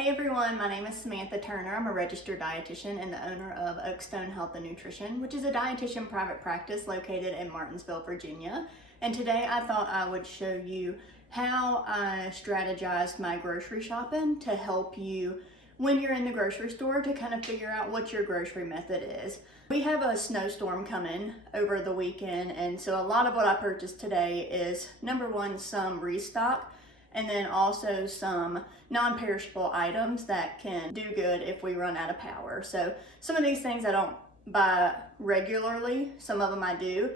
Hey everyone, my name is Samantha Turner. I'm a registered dietitian and the owner of Oakstone Health and Nutrition, which is a dietitian private practice located in Martinsville, Virginia. And today I thought I would show you how I strategized my grocery shopping to help you when you're in the grocery store to kind of figure out what your grocery method is. We have a snowstorm coming over the weekend, and so a lot of what I purchased today is number one, some restock, and then also some non-perishable items that can do good if we run out of power. So some of these things I don't buy regularly, some of them I do.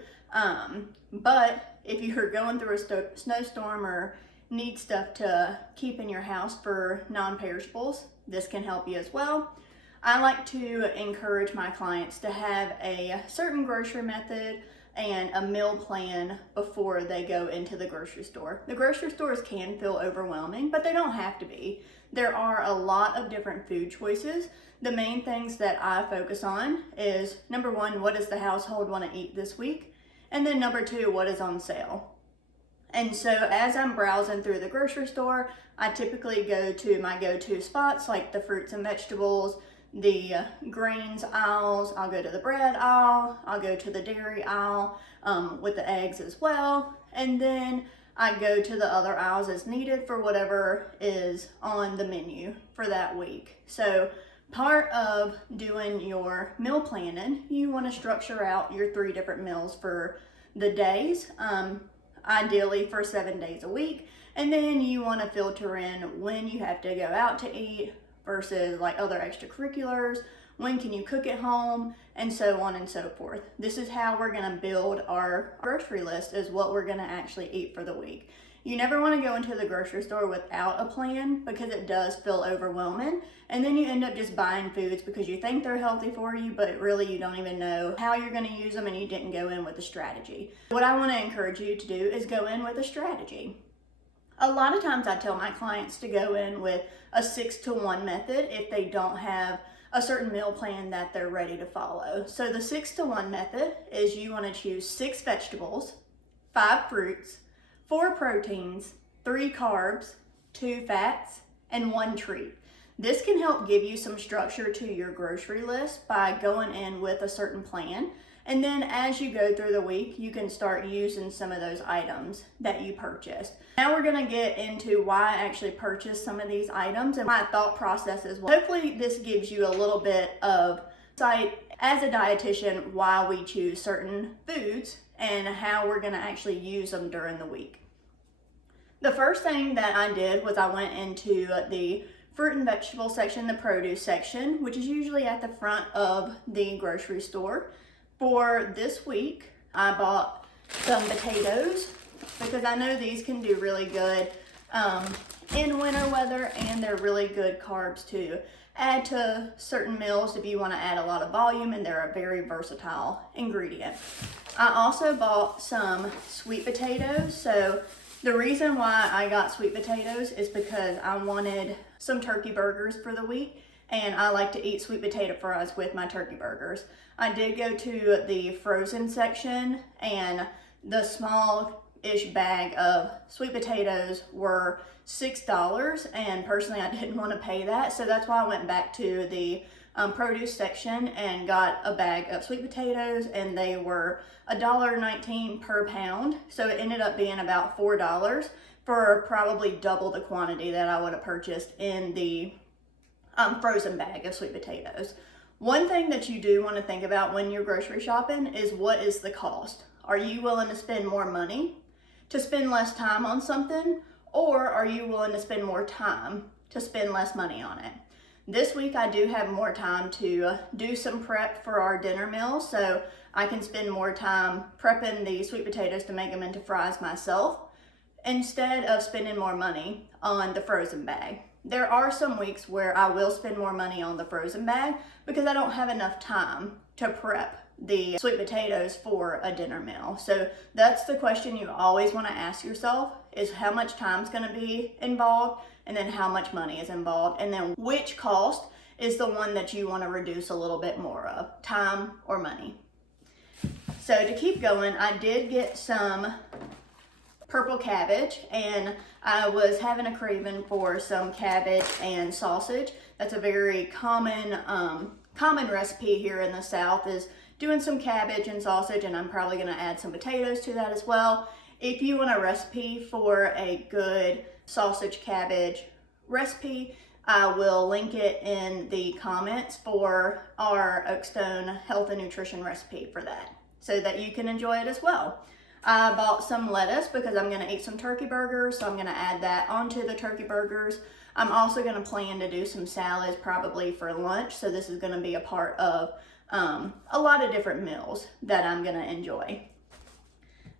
But if you're going through a snowstorm or need stuff to keep in your house for non-perishables, this can help you as well. I like to encourage my clients to have a certain grocery method and a meal plan before they go into the grocery store. The grocery stores can feel overwhelming, but they don't have to be. There are a lot of different food choices. The main things that I focus on is number one, what does the household want to eat this week? And then number two, what is on sale? And so as I'm browsing through the grocery store, I typically go to my go-to spots like the fruits and vegetables, the grains aisles, I'll go to the bread aisle, I'll go to the dairy aisle with the eggs as well, and then I go to the other aisles as needed for whatever is on the menu for that week. So part of doing your meal planning, you want to structure out your 3 different meals for the days, ideally for 7 days a week, and then you want to filter in when you have to go out to eat versus like other extracurriculars, when can you cook at home, and so on and so forth. This is how we're gonna build our grocery list, is what we're gonna actually eat for the week. You never wanna go into the grocery store without a plan because it does feel overwhelming, and then you end up just buying foods because you think they're healthy for you, but really you don't even know how you're gonna use them and you didn't go in with a strategy. What I wanna encourage you to do is go in with a strategy. A lot of times I tell my clients to go in with a 6-to-1 method if they don't have a certain meal plan that they're ready to follow. So the 6-to-1 method is you want to choose 6 vegetables, 5 fruits, 4 proteins, 3 carbs, 2 fats, and 1 treat. This can help give you some structure to your grocery list by going in with a certain plan. And then as you go through the week, you can start using some of those items that you purchased. Now we're gonna get into why I actually purchased some of these items and my thought process as well. Hopefully this gives you a little bit of insight as a dietitian why we choose certain foods and how we're gonna actually use them during the week. The first thing that I did was I went into the fruit and vegetable section, the produce section, which is usually at the front of the grocery store. For this week, I bought some potatoes because I know these can do really good in winter weather, and they're really good carbs to add to certain meals if you want to add a lot of volume, and they're a very versatile ingredient. I also bought some sweet potatoes. So the reason why I got sweet potatoes is because I wanted some turkey burgers for the week, and I like to eat sweet potato fries with my turkey burgers. I did go to the frozen section, and the small-ish bag of sweet potatoes were $6, and personally I didn't want to pay that, so that's why I went back to the produce section and got a bag of sweet potatoes, and they were $1.19 per pound, so it ended up being about $4 for probably double the quantity that I would have purchased in the frozen bag of sweet potatoes. One thing that you do want to think about when you're grocery shopping is, what is the cost? Are you willing to spend more money to spend less time on something, or are you willing to spend more time to spend less money on it? This week I do have more time to do some prep for our dinner meal, so I can spend more time prepping the sweet potatoes to make them into fries myself instead of spending more money on the frozen bag. There are some weeks where I will spend more money on the frozen bag because I don't have enough time to prep the sweet potatoes for a dinner meal. So that's the question you always want to ask yourself, is how much time is going to be involved, and then how much money is involved, and then which cost is the one that you want to reduce a little bit more of, time or money. So to keep going, I did get some purple cabbage, and I was having a craving for some cabbage and sausage. That's a very common recipe here in the South, is doing some cabbage and sausage, and I'm probably going to add some potatoes to that as well. If you want a recipe for a good sausage cabbage recipe, I will link it in the comments for our Oakstone health and nutrition recipe for that, so that you can enjoy it as well. I bought some lettuce because I'm going to eat some turkey burgers, so I'm going to add that onto the turkey burgers. I'm also going to plan to do some salads probably for lunch, so this is going to be a part of a lot of different meals that I'm going to enjoy.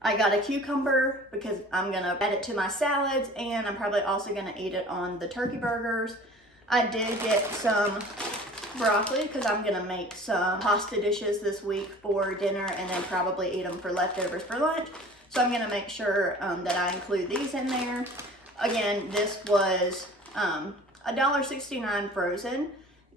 I got a cucumber because I'm going to add it to my salads, and I'm probably also going to eat it on the turkey burgers. I did get some broccoli because I'm going to make some pasta dishes this week for dinner and then probably eat them for leftovers for lunch. So I'm going to make sure that I include these in there. Again, this was $1.69 frozen.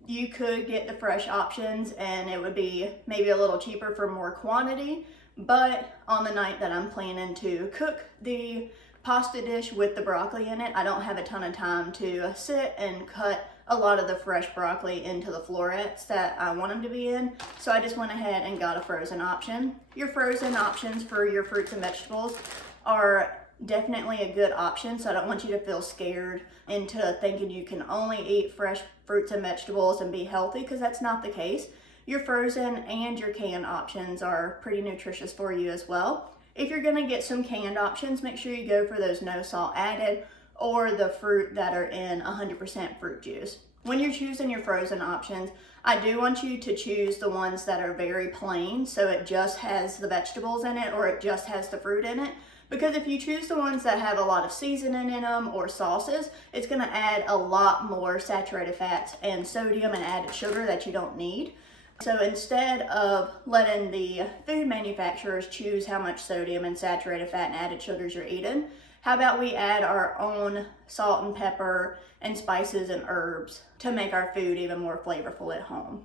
You could get the fresh options and it would be maybe a little cheaper for more quantity, but on the night that I'm planning to cook the pasta dish with the broccoli in it, I don't have a ton of time to sit and cut a lot of the fresh broccoli into the florets that I want them to be in. So I just went ahead and got a frozen option. Your frozen options for your fruits and vegetables are definitely a good option, so I don't want you to feel scared into thinking you can only eat fresh fruits and vegetables and be healthy, because that's not the case. Your frozen and your canned options are pretty nutritious for you as well. If you're gonna get some canned options, make sure you go for those no salt added or the fruit that are in 100% fruit juice. When you're choosing your frozen options, I do want you to choose the ones that are very plain, so it just has the vegetables in it or it just has the fruit in it. Because if you choose the ones that have a lot of seasoning in them or sauces, it's gonna add a lot more saturated fats and sodium and added sugar that you don't need. So instead of letting the food manufacturers choose how much sodium and saturated fat and added sugars you're eating, how about we add our own salt and pepper and spices and herbs to make our food even more flavorful at home.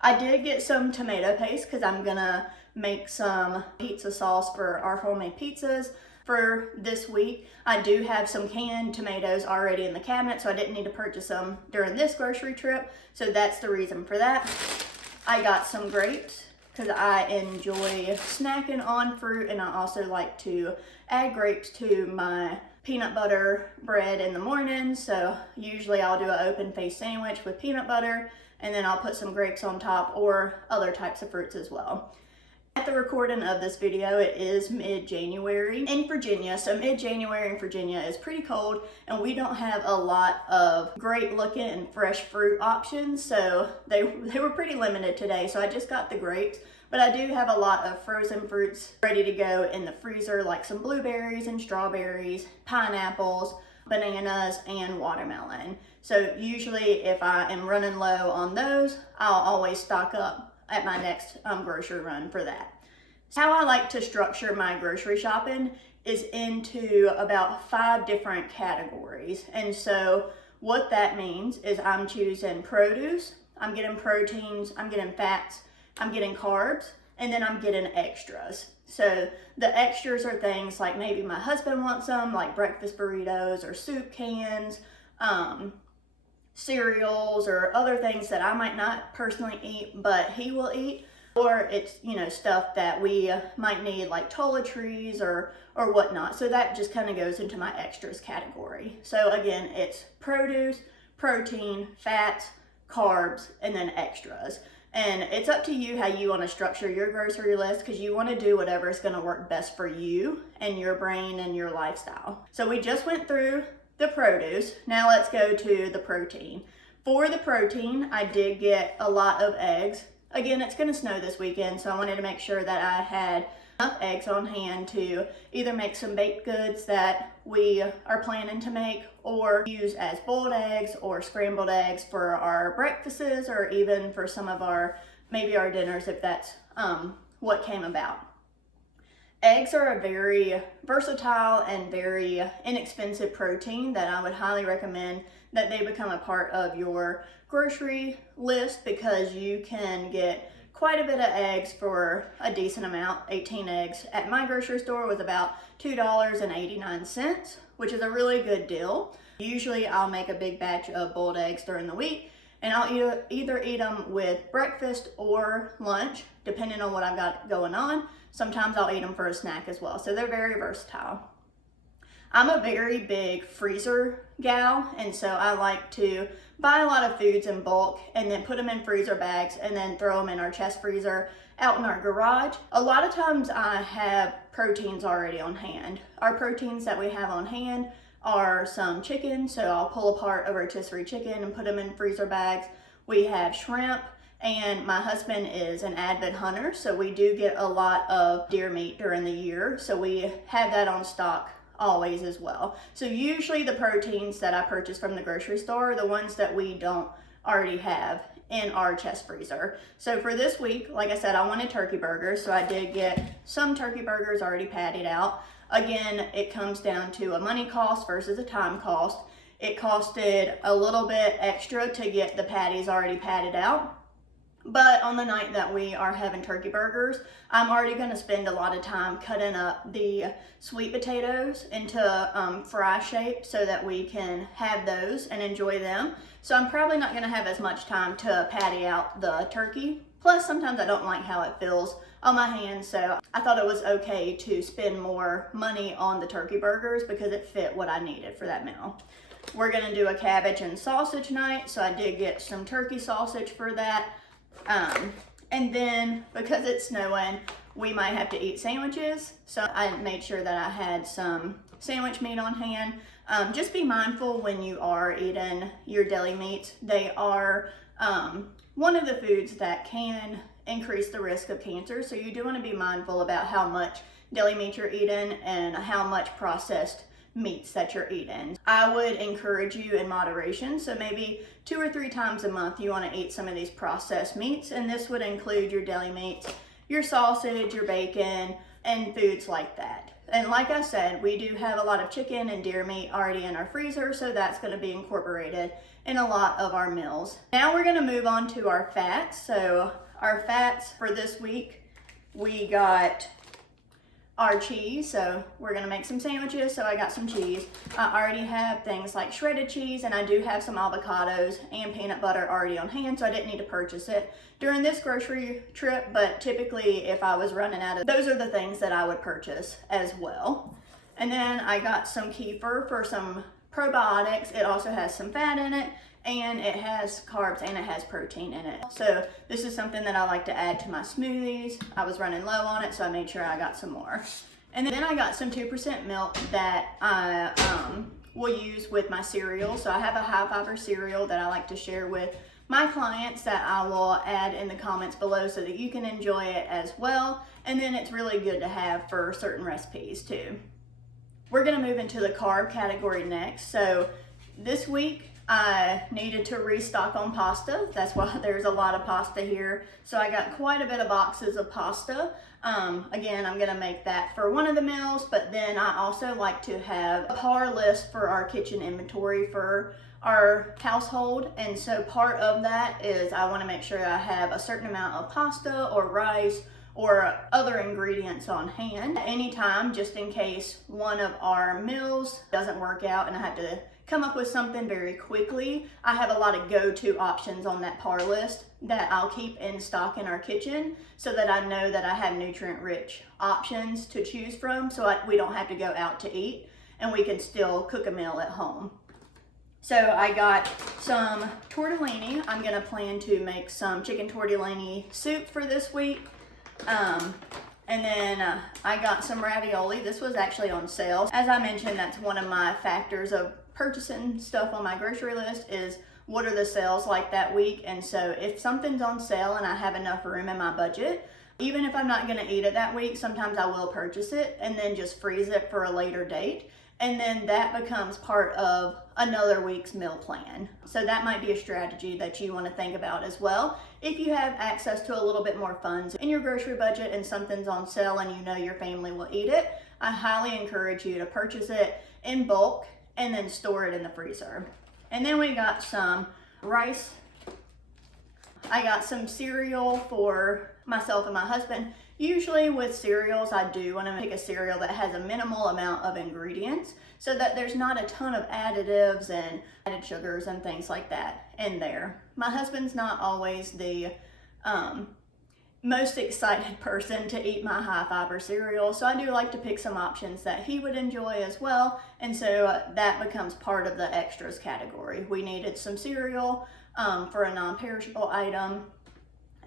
I did get some tomato paste because I'm gonna make some pizza sauce for our homemade pizzas for this week. I do have some canned tomatoes already in the cabinet, so I didn't need to purchase them during this grocery trip, so that's the reason for that. I got some grapes because I enjoy snacking on fruit, and I also like to add grapes to my peanut butter bread in the morning. So usually I'll do an open face sandwich with peanut butter, and then I'll put some grapes on top or other types of fruits as well. At the recording of this video, it is mid-January in Virginia. So mid-January in Virginia is pretty cold, and we don't have a lot of great looking and fresh fruit options. So they were pretty limited today. So I just got the grapes, but I do have a lot of frozen fruits ready to go in the freezer, like some blueberries and strawberries, pineapples, bananas, and watermelon. So usually if I am running low on those, I'll always stock up at my next grocery run for that. How I like to structure my grocery shopping is into about 5 different categories. And so what that means is I'm choosing produce, I'm getting proteins, I'm getting fats, I'm getting carbs, and then I'm getting extras. So the extras are things like maybe my husband wants them, like breakfast burritos or soup cans, cereals or other things that I might not personally eat, but he will eat. Or it's, stuff that we might need, like toiletries or whatnot. So that just kind of goes into my extras category. So again, it's produce, protein, fats, carbs, and then extras. And it's up to you how you want to structure your grocery list, because you want to do whatever is going to work best for you and your brain and your lifestyle. So we just went through the produce. Now let's go to the protein. For the protein, I did get a lot of eggs. Again, it's going to snow this weekend, so I wanted to make sure that I had enough eggs on hand to either make some baked goods that we are planning to make, or use as boiled eggs or scrambled eggs for our breakfasts, or even for some of maybe our dinners, if that's what came about. Eggs are a very versatile and very inexpensive protein that I would highly recommend that they become a part of your grocery list, because you can get quite a bit of eggs for a decent amount. 18 eggs at my grocery store was about $2.89, which is a really good deal. Usually I'll make a big batch of boiled eggs during the week, and I'll either eat them with breakfast or lunch, depending on what I've got going on. Sometimes I'll eat them for a snack as well, so they're very versatile. I'm a very big freezer gal, and so I like to buy a lot of foods in bulk and then put them in freezer bags and then throw them in our chest freezer out in our garage. A lot of times I have proteins already on hand. Our proteins that we have on hand are some chicken, so I'll pull apart a rotisserie chicken and put them in freezer bags. We have shrimp, and my husband is an avid hunter, so we do get a lot of deer meat during the year, so we have that on stock always as well. So usually the proteins that I purchase from the grocery store are the ones that we don't already have in our chest freezer. So for this week, like I said, I wanted turkey burgers, so I did get some turkey burgers already patted out. Again, it comes down to a money cost versus a time cost. It costed a little bit extra to get the patties already patted out. But on the night that we are having turkey burgers, I'm already going to spend a lot of time cutting up the sweet potatoes into fry shape so that we can have those and enjoy them. So I'm probably not going to have as much time to patty out the turkey. Plus, sometimes I don't like how it feels on my hands, so I thought it was okay to spend more money on the turkey burgers because it fit what I needed for that meal. We're going to do a cabbage and sausage night, so I did get some turkey sausage for that. And then because it's snowing, we might have to eat sandwiches. So I made sure that I had some sandwich meat on hand. Just be mindful when you are eating your deli meats. They are one of the foods that can increase the risk of cancer. So you do want to be mindful about how much deli meat you're eating and how much processed meats that you're eating. I would encourage you in moderation, so maybe 2 or 3 times a month you want to eat some of these processed meats, and this would include your deli meats, your sausage, your bacon, and foods like that. And like I said, we do have a lot of chicken and deer meat already in our freezer, so that's going to be incorporated in a lot of our meals. Now we're going to move on to our fats. So our fats for this week, we got our cheese, so we're gonna make some sandwiches, so I got some cheese. I already have things like shredded cheese, and I do have some avocados and peanut butter already on hand, so I didn't need to purchase it during this grocery trip, but typically if I was running out of, those are the things that I would purchase as well. And then I got some kefir for some probiotics. It also has some fat in it, and it has carbs, and it has protein in it. So this is something that I like to add to my smoothies. I was running low on it, so I made sure I got some more. And then I got some 2% milk that I will use with my cereal. So I have a high fiber cereal that I like to share with my clients that I will add in the comments below so that you can enjoy it as well. And then it's really good to have for certain recipes too. We're gonna move into the carb category next. So this week, I needed to restock on pasta. That's why there's a lot of pasta here. So I got quite a bit of boxes of pasta. Again, I'm gonna make that for one of the meals, but then I also like to have a par list for our kitchen inventory for our household. And so part of that is I wanna make sure I have a certain amount of pasta or rice or other ingredients on hand at any time, just in case one of our meals doesn't work out and I have to come up with something very quickly. I have a lot of go-to options on that par list that I'll keep in stock in our kitchen so that I know that I have nutrient-rich options to choose from, so we don't have to go out to eat and we can still cook a meal at home. So I got some tortellini. I'm gonna plan to make some chicken tortellini soup for this week. And then I got some ravioli. This was actually on sale. As I mentioned, that's one of my factors of purchasing stuff on my grocery list is what are the sales like that week. And so if something's on sale and I have enough room in my budget, even if I'm not gonna eat it that week, sometimes I will purchase it and then just freeze it for a later date. And then that becomes part of another week's meal plan. So that might be a strategy that you want to think about as well. If you have access to a little bit more funds in your grocery budget and something's on sale and you know your family will eat it, I highly encourage you to purchase it in bulk and then store it in the freezer. And then we got some rice I got some cereal for myself and my husband. Usually with cereals, I do want to make a cereal that has a minimal amount of ingredients so that there's not a ton of additives and added sugars and things like that in there. My husband's not always the most excited person to eat my high fiber cereal, so I do like to pick some options that he would enjoy as well, and so that becomes part of the extras category. We needed some cereal for a non-perishable item,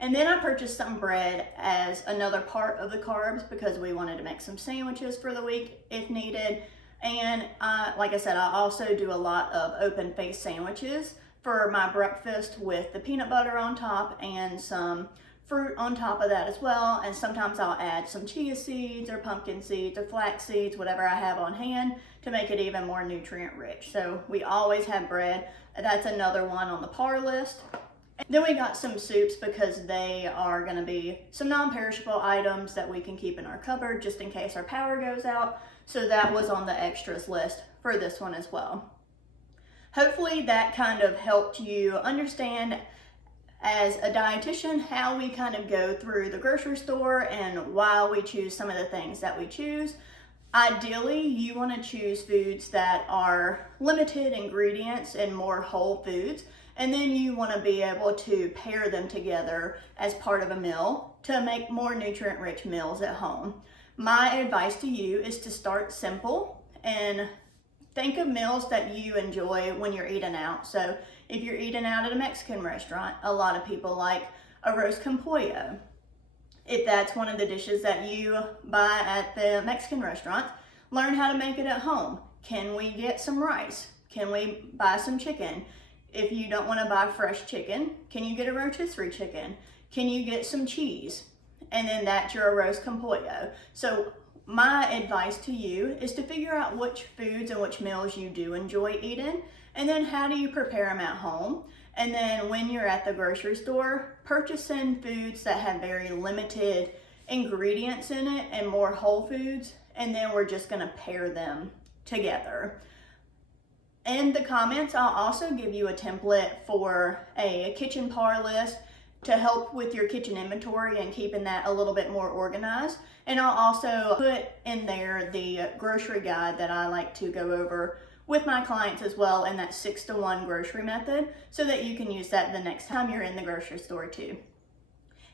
and then I purchased some bread as another part of the carbs because we wanted to make some sandwiches for the week if needed. And like I said, I also do a lot of open face sandwiches for my breakfast with the peanut butter on top and some fruit on top of that as well. And sometimes I'll add some chia seeds or pumpkin seeds or flax seeds, whatever I have on hand, to make it even more nutrient rich. So we always have bread. That's another one on the par list. And then we got some soups because they are going to be some non-perishable items that we can keep in our cupboard just in case our power goes out. So that was on the extras list for this one as well. Hopefully that kind of helped you understand as a dietitian how we kind of go through the grocery store and why we choose some of the things that we choose. Ideally, you want to choose foods that are limited ingredients and more whole foods, and then you want to be able to pair them together as part of a meal to make more nutrient-rich meals at home. My advice to you is to start simple and think of meals that you enjoy when you're eating out. So if you're eating out at a Mexican restaurant, a lot of people like a roast con pollo. If that's one of the dishes that you buy at the Mexican restaurant, learn how to make it at home. Can we get some rice? Can we buy some chicken? If you don't want to buy fresh chicken, can you get a rotisserie chicken? Can you get some cheese? And then that's your roast con pollo. So my advice to you is to figure out which foods and which meals you do enjoy eating, and then how do you prepare them at home. And then when you're at the grocery store, purchasing foods that have very limited ingredients in it and more whole foods, and then we're just going to pair them together. In the comments, I'll also give you a template for a kitchen par list to help with your kitchen inventory and keeping that a little bit more organized. And I'll also put in there the grocery guide that I like to go over with my clients as well, and that 6-to-1 grocery method, so that you can use that the next time you're in the grocery store too.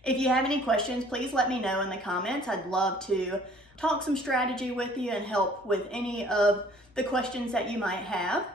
If you have any questions, please let me know in the comments. I'd love to talk some strategy with you and help with any of the questions that you might have.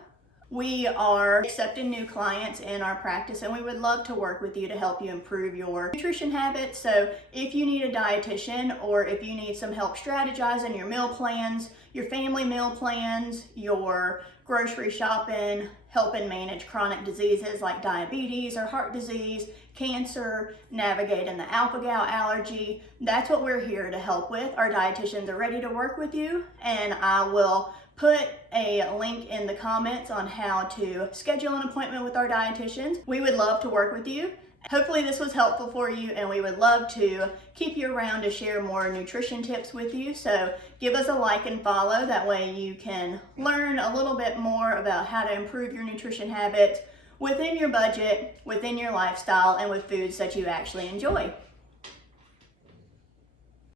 We are accepting new clients in our practice, and we would love to work with you to help you improve your nutrition habits. So if you need a dietitian, or if you need some help strategizing your meal plans, your family meal plans, your grocery shopping, helping manage chronic diseases like diabetes or heart disease, cancer, navigating the alpha-gal allergy, that's what we're here to help with. Our dietitians are ready to work with you, and I will put a link in the comments on how to schedule an appointment with our dietitians. We would love to work with you. Hopefully this was helpful for you, and we would love to keep you around to share more nutrition tips with you. So give us a like and follow. That way you can learn a little bit more about how to improve your nutrition habits within your budget, within your lifestyle, and with foods that you actually enjoy.